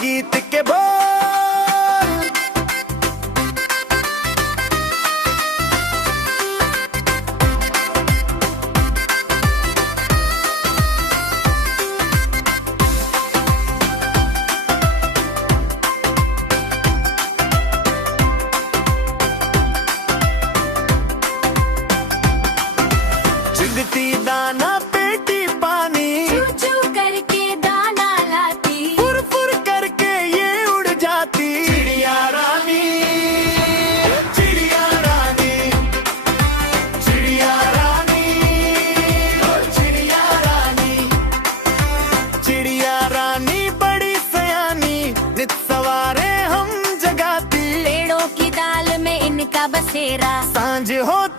गीत के बोल। चुगती दाना पेटी पानी, चू चू करके दाना लाती, फुर फुर करके ये उड़ जाती। चिड़िया रानी, चिड़िया रानी, चिड़िया रानी, ओ चिड़िया रानी। चिड़िया रानी बड़ी सयानी, नित सवारे हम जगाती। पेड़ों की डाल में इनका बसेरा, सांझ होती